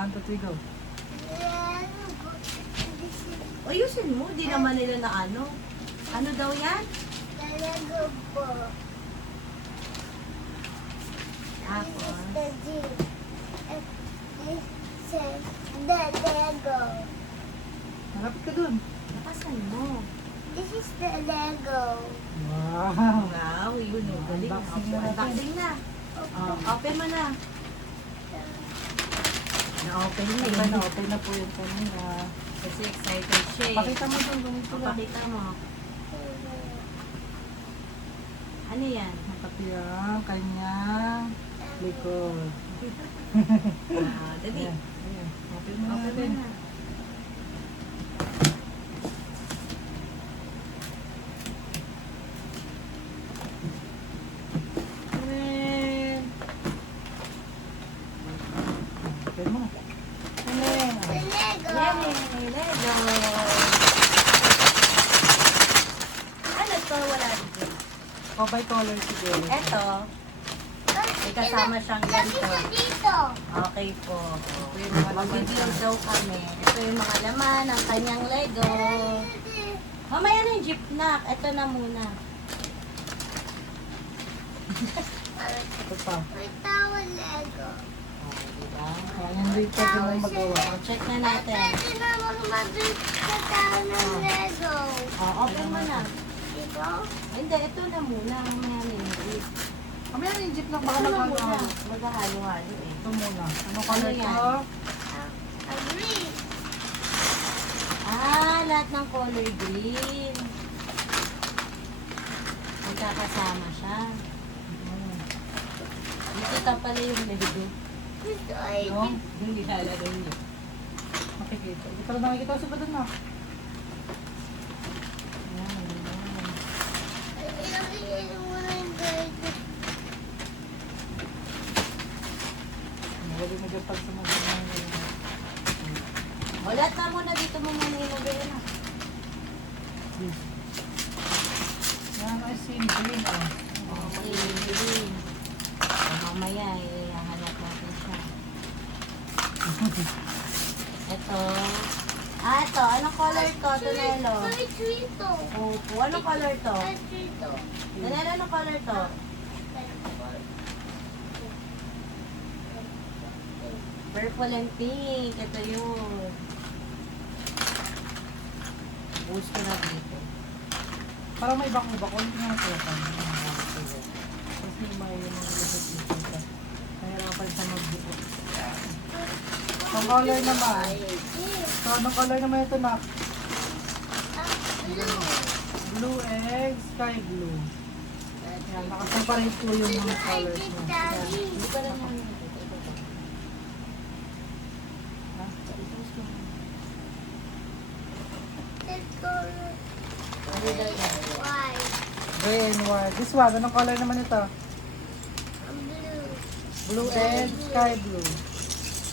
1, 2, 3, go. Ayusin mo, di naman nila na ano. Ano daw yan? Lego po. Tapos, The G. This says the Lego. Malapit ka dun. nakasan mo. This is the Lego. Wow. Wow, yun o. Galing. Unboxing na natin. Unboxing na. Open mo na. Na-open na Diba eh. na-open na po yung kanina. Kasi excited siya eh. Pakita mo dun, ganito lang. Pakita mo. Ano yan? Pati ang kanyang likod. Dali. Ayan. Ayan. Open mo Open natin. mo na. Ayan. Open mo. Ayan. The Lego. Yay! Lego! Ano to? Wala dito. O, by color siguro. Eto. May kasama siyang Lagi ganito. mo dito. Okay po. Ito yung mga laman Mag-review niya. daw kami. Ito yung mga laman ng kanyang Lego. Mamaya na yung jeep na. Ito na muna. Ito pa. May tawag Lego. Oh, diba? Ayan, yung dito din ang magawa. Oh, check na natin. Pwede na magmabit sa tawag ng Lego. Oh, open mo na. Dito? Hindi, ito na muna. Mamaya na yung jeep. Mamaya yung jeep lang baka Ito na muna. nag-ano. Maghahalo-halo eh. Ito muna. Anong color yan? to? Agree. Lahat ng color green. Magkakasama siya. Dito ka pala yung Lego. Gusto ay Yung Yung nilalaro niyo. makikita. Hindi ka lang nakikita sa doon na. Ayan, ayan. ilagay mo na yung Lego. Nalagay mo dyan pag sa mga O, lahat na muna dito mo muna ilagay na. Yan ay simple. Okay, green. O, mamaya, hahanap natin siya. Ito. Ito. Anong color to, Tonelo? May trito. Opo. Anong color to? May trito. Tonelo, anong color to? Purple and pink. Ito yun. Buhos ko na dito. Parang may bako-bako. Hindi nga sila pa. Kasi may mga labas dito. Nahirapan siya magbuo. Ang color naman. So, anong color naman ito na? Blue. Blue and sky blue. Yan, nakaseparate po yung mga colors mo. Yan. Hindi pa lang namin. Ha? Let's go. Ano daw yan? White. Gray and white. This one, anong color naman ito? Blue. Blue and sky blue.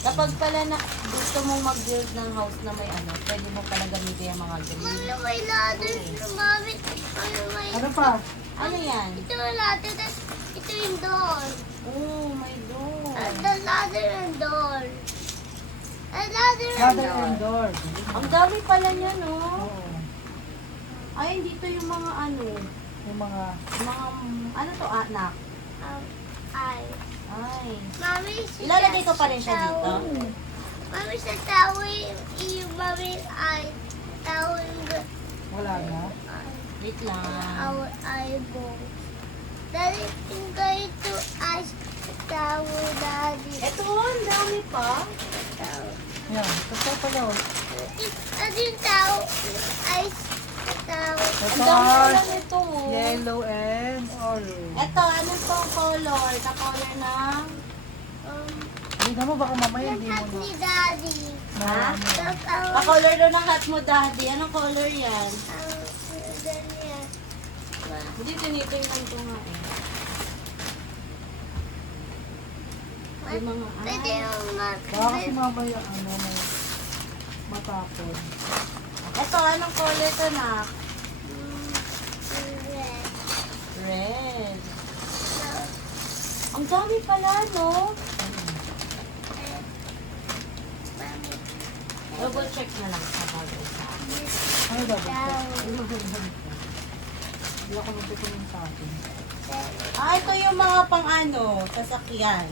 Kapag pala na gusto mong mag-build ng house na may ano, pwede mo pala gamitin yung mga green. Ano may ladder lumamit? Ano may... Ano pa? Ano yan? Ito yung ladder. Ito yung door. Oh, my door. The ladder and door. A ladder and Ladder door. and door. Ang dami pala niya, no? Oo. Ay, dito yung mga ano, Yung mga... ano to, anak? Ay. Ay. Mami, Ilalagay ko pa rin siya dito? Mami, sa tao yung mami ay tao yung Wala na. Wait lang. our eyeball. Daddy, yung ganito ay sa tao, daddy. Eto, ang dami pa. Tao. Yan. Ito pala. Oh. Daddy, yung tao ay sa tao. Ito Ang dami pala ay nito. Oh. yellow and orange. Eto, ano tong color? Ka-color ng... Hindi mo baka mamaya hindi mo Lahat na. ni daddy. Ha? Tapos, Ka-color daw ng hat mo, daddy. Anong color yan? ganyan. Hindi, tinitingnan ko nga eh. Yung mga... Pwede yung Baka kasi mamaya ano may matapon. Eto, anong color to na? red. Red. Ang dami pala, no? Double check na lang sa bagay sa akin. Ano dapat? Tower. Hindi ako nagtutunin sa akin. Ito yung mga pang-ano, sasakyan.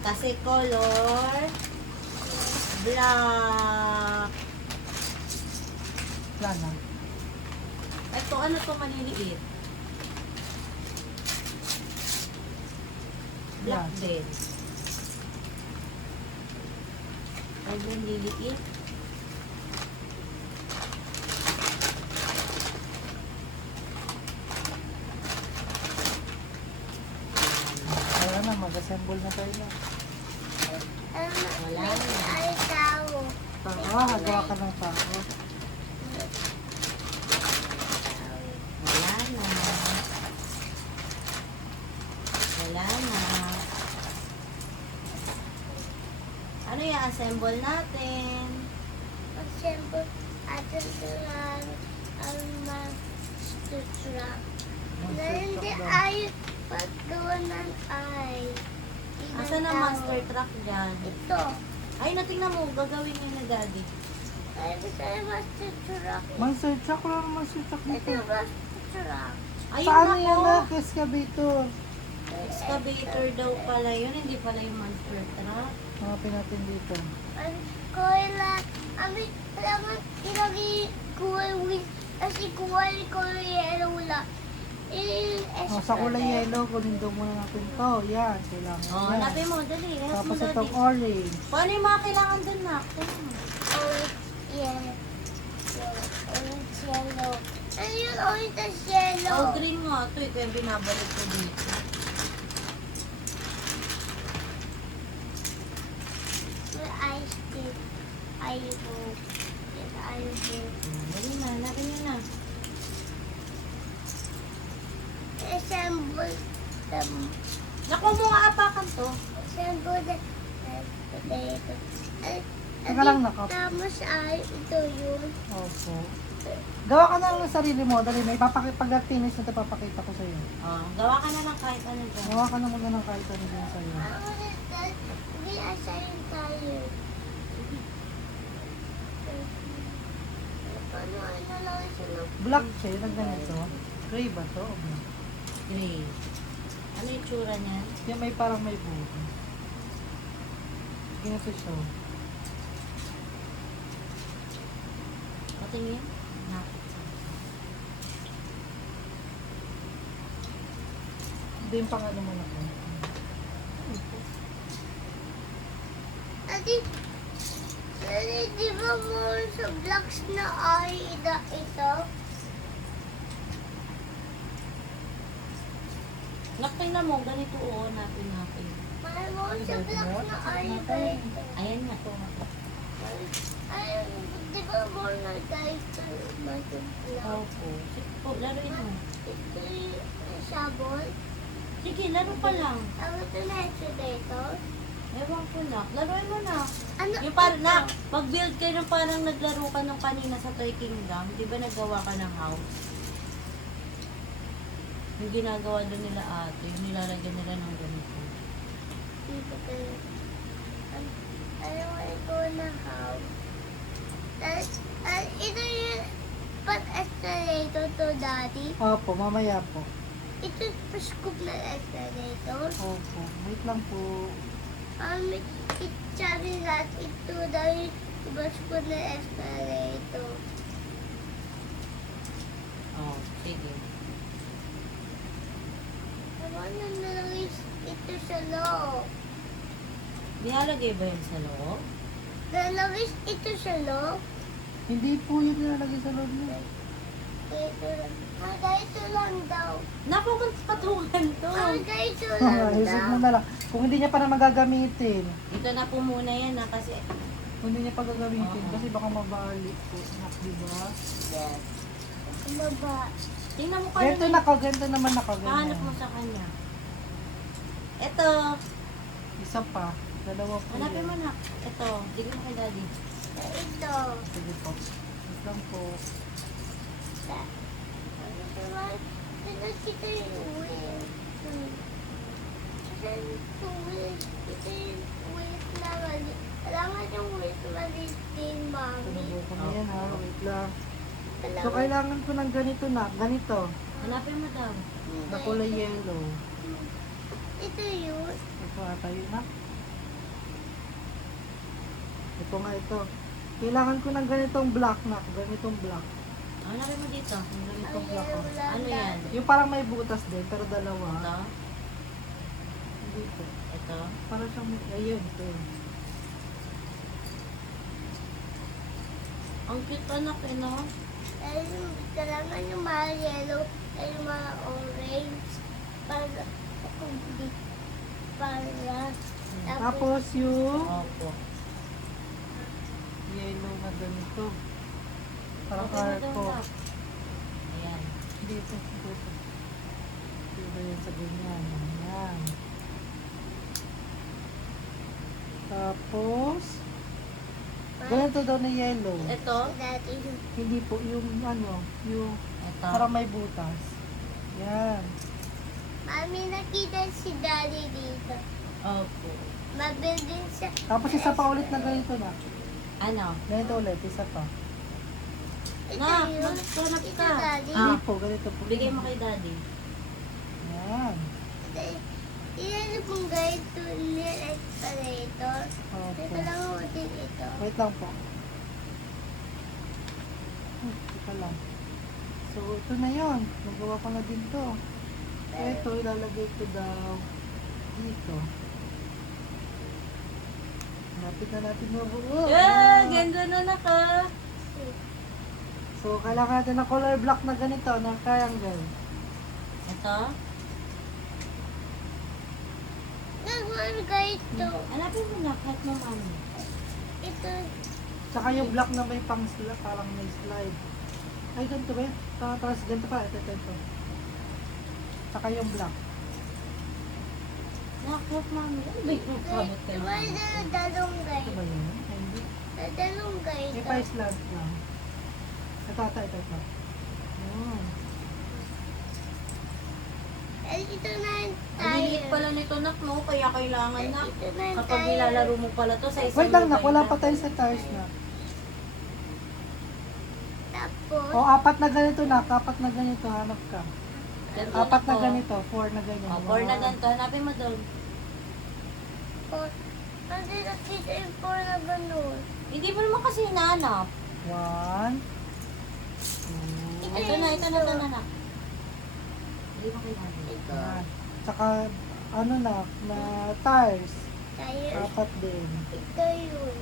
Kasi color black. Wala na. Ito, ano to maliliit? Black Yan. din. Ay, yung liliit. Wala na, mag-assemble na tayo na. Wala May na. ay tao. Hagawa ka ng tao. Wala na. Wala na. Ano yung assemble natin? Assemble atin lang ang master truck. Na hindi ay paggawa ng ay. Asa na master truck dyan? Ito. Ay, natingnan mo, gagawin niya na daddy. Ay, ito yung master truck. Master truck, wala naman master truck Ito dito. yung master truck. Ayun Paano na yan po. na? Excavator. Excavator daw pala yun, hindi pala yung monster truck. Hanapin natin dito. Ang koila. Amin, kailangan ilagay kuway wing. Kasi kuway yellow lang. Oh, sa kulay yellow, kunin daw muna natin to. Yan, kailangan Oh, yan. hanapin mo, dali. Hanap mo, Tapos daddy. itong orange. Paano yung mga kailangan dun na? Orange, yeah. Orange, yellow. Ano yung orange at yellow? Oh, green nga. Ito, ito yung binabalik ko dito. May ice cream. Ayoko. Yes, ayoko. Dali na, hanapin nyo na. Assemble the Naku mo nga apakan to. assemble the potato. Teka lang, nakap. Tapos ay ito yun. Opo. Gawa ka na ng sarili mo. Dali, may pag-finish na ito, papakita ko sa'yo. Oh, gawa ka na lang kahit ano dyan. Gawa ka na muna ng kahit ano dyan sa'yo. Ako na hindi assign tayo. Paano ay nalaki sila? Black siya, yung ganito. Gray ba to? O black? Gray. Ano yung tsura niyan? Yung may parang may buho. Ganito siya. Patingin. Na. Hindi yung pang ano mo na po. Adi, di ba mo sa blocks na ay ito? Nakita mo, ganito oo, natin. Mahal mo sa blocks na ay ito? Ayan nga. Ay, di ba mo na guys sa mga blocks? Opo. Sige po, laruin mo. Ito yung sabon. Sige, laro pa lang. Ang ito na insulator. Ewan ko na. Laruin mo na. Ano? Yung parang na, mag-build kayo ng parang naglaro ka nung kanina sa Toy Kingdom. Di ba naggawa ka ng house? Yung ginagawa doon nila ate, yung nilalagyan nila ng ganito. Dito kayo. Ayaw ko ito na house. Ito yung pan-escalator to, Daddy. Opo, mamaya po. Ito yung pa-scoop na escalator. Opo, wait lang po. Sabi lahat ito daw yung pa-scoop na escalator. Oh, sige. Ano na lang ito sa loob? Nilalagay ba yun sa loob? Nalagay ito sa loob? Hindi po yun nilalagay sa loob niya. Ito lang daw. Napupunta patungan to. Ito lang Isip daw. mo na lang. Kung hindi niya pa na magagamitin. Ito na po muna yan na kasi Kung hindi niya pa gagamitin. Oo. Kasi baka mabali po. Diba? Yes. Baba. tingnan mo Ganito kanina. naka, ganito naman naka. Hanap mo Ganyan. sa kanya. Ito. Isa pa. Dalawa po Hanapin yan. mo na. Ito. Tingnan mo kay daddy. Ito. Sige po. Wait lang po. Kita yung wheel. Ito yung wheel. Ito yung wheel na mali. Kailangan yung umalis din, Mami. Sinubukan mo yan ha, wait lang. So, Kailangan kailangan ko ng ganito na, ganito. Hanapin mo daw. Na kulay yellow. ito yun. Ito ata yun na. Ito nga ito. Kailangan ko ng ganitong black na, ganitong black. Hanapin mo dito. Ganitong black. Oh. Ano yan? Yung parang may butas din, pero dalawa. Ito? Dito. Ito? Para siyang, ayun, ito yun. Ang cute anak eh, no? Kailangan yung mga yellow at yung mga orange para complete. Tapos yung Opo. yellow na ganito. Parang Okay na daw, arco. Nak. Ayan. Dito, dito. Dito yun sa ganyan. Ayan. Tapos, ganito daw na yellow. Ito? Dati yung Hindi po, yung ano, yung Ito? parang may butas. Yan. Mami, nakita si Daddy dito. Opo. Mabuilding siya. Tapos isa pa ulit na ganito na. Ano? Ganito ulit, isa pa. Ito Nak, yun. maghanap Ito, ka. Daddy. Hindi po, ganito po. Bigay mo kay daddy. Yan. Iyan kung ganito niya explorator. Opo. Ito lang ako din ito. Wait lang po. Ito lang. So, ito na yun. Nagawa ko na din to. Ito, ilalagay ko daw dito. Lapit na natin mabuo. Yeah, ganda na naka. So, kailangan natin ng color block na ganito, na triangle. Ito? Nagwan ganito. Hanapin mo na kahit mo mami. Ito. Tsaka yung block na may pang slide, parang may slide. Ay, ganito ba yun? Tapos ganito pa, ito. Tsaka yung block. Nakot mami. Ano ba yung kamot ka Diba na? na dalong Ito ganito? ba yun? Ay, hindi. Dalong May ganito. pa-slant lang. Ito. Yun. Ito na yung Ang liit tayo. pala nito nak mo, kaya kailangan na. Ito na yung Kapag tayo. nilalaro mo pala to sa isang Wait lang, nak. lugar Wala na. pa tayo sa tires na. Tapos, O, apat na ganito na. Apat na ganito. Hanap ka. Ganito Apat na to. ganito. 4 na ganyan. O, 4 na ganito. Hanapin mo doon. kasi nakita yung four na ganun. Hindi mo naman kasi hinahanap. 1, 2, Ito na nak. Hindi mo kailangan. Ito. Tsaka, ano na tires. Tayo. Apat din. Ito yun.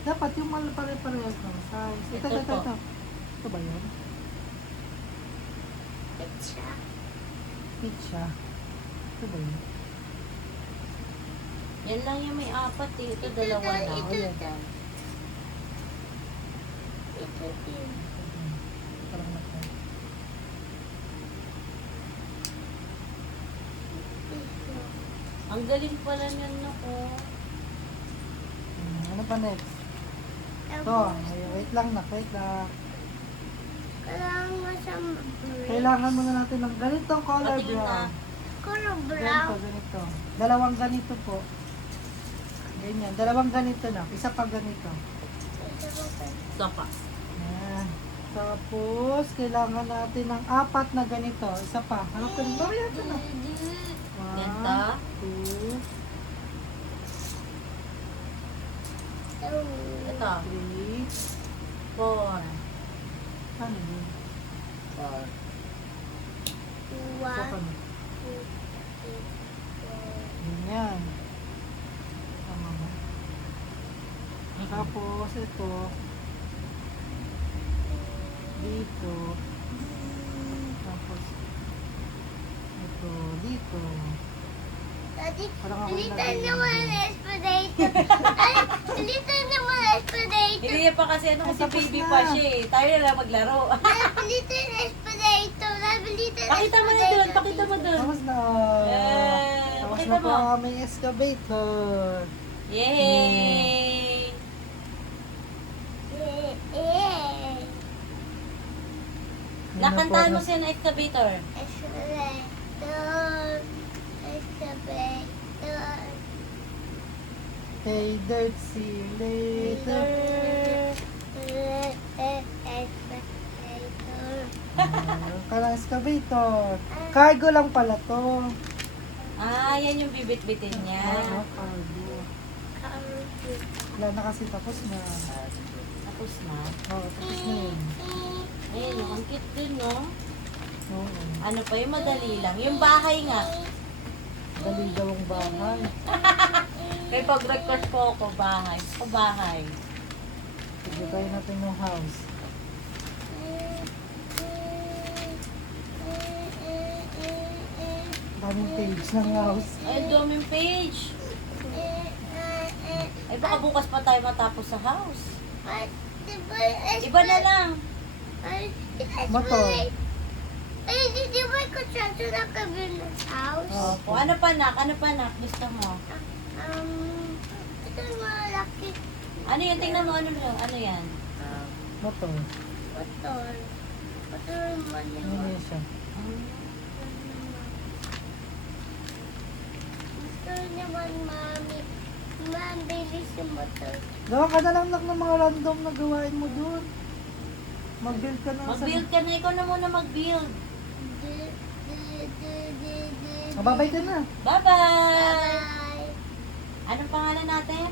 Dapat yung pare-parehas ng size. Ito. Ito po. Ito ba yun? Pizza. Pizza. Ito ba yun? Yan lang yung may apat eh. Ito dalawa lang. Ito Ayan. din. Ito din. Parang naka. Ito. Ang galing pala niyan nako. Ano pa next? Ito. Tapos, Wait lang. kailangan mo siyang break. Kailangan muna natin ng ganitong color Patingin na. brown. Color brown. Ganito. Dalawang ganito po. Ganyan. Dalawang ganito na. Isa pa ganito. Ito pa. Ito pa. Yan. Tapos, kailangan natin ng apat na ganito. Isa pa. Ano ka rin? Mamaya ito na. Ganito. 2, Ito. 3. 4. Ano yun? 4. Isa pa 1, na. 2, 3, 4. Ganyan. Tama ba? Tapos, ito. Dito. Tapos, ito. Dito. Daddy, Parang ako pilitan yung naman ang expeditor. Ay, pilitan naman ang expeditor. Hindi niya pa kasi ano kasi tapos baby na. pa siya eh. Tayo na lang maglaro. Pilitan ang expeditor. Pilitan ang Pakita mo na doon. Pakita mo doon. Tapos na. Tapos pakita na mo. po ang aming excavator. Yay! Eh. Nakantahan mo siya ng excavator. Excavator. Excavator. Hey dirt, see you later. Parang excavator. Cargo lang pala to. Ah, yan yung bibit-bitin niya. Oo, cargo. Wala na kasi tapos na. Tapos na. Oo, tapos na yun. Ayun, oh, ang cute dun, no? Oo. Ano pa yung madali lang. Yung bahay nga. Dali daw ang bahay. Kaya pag-request po ako, bahay. O bahay. Sige tayo natin yung house. Daming page ng house. Ay, daming page. Ay, baka bukas pa tayo matapos sa house. Iba na lang. Motor. Ay, di ba yung construction na kami ng house? O, ano pa, nak? Ano pa, nak? Gusto mo? Ito yung malaki Ano yun? Tingnan mo, ano yan? Motor. motor. Motor naman Ano yun. yun siya? Gusto naman, mami. Mabilis yung motor. Gawa ka na lang ng mga random na gawain mo dun. Mag-build ka na Mag-build ka na. Ikaw na muna mag-build. Mababay ka na. Bye-bye! Bye. Anong pangalan natin?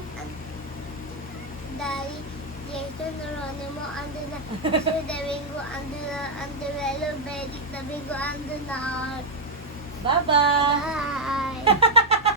Daddy, Jason Geronimo, ando na. Sir Domingo, ando na. Ando Relo, Benedict Domingo, ando na. Bye-bye! Bye.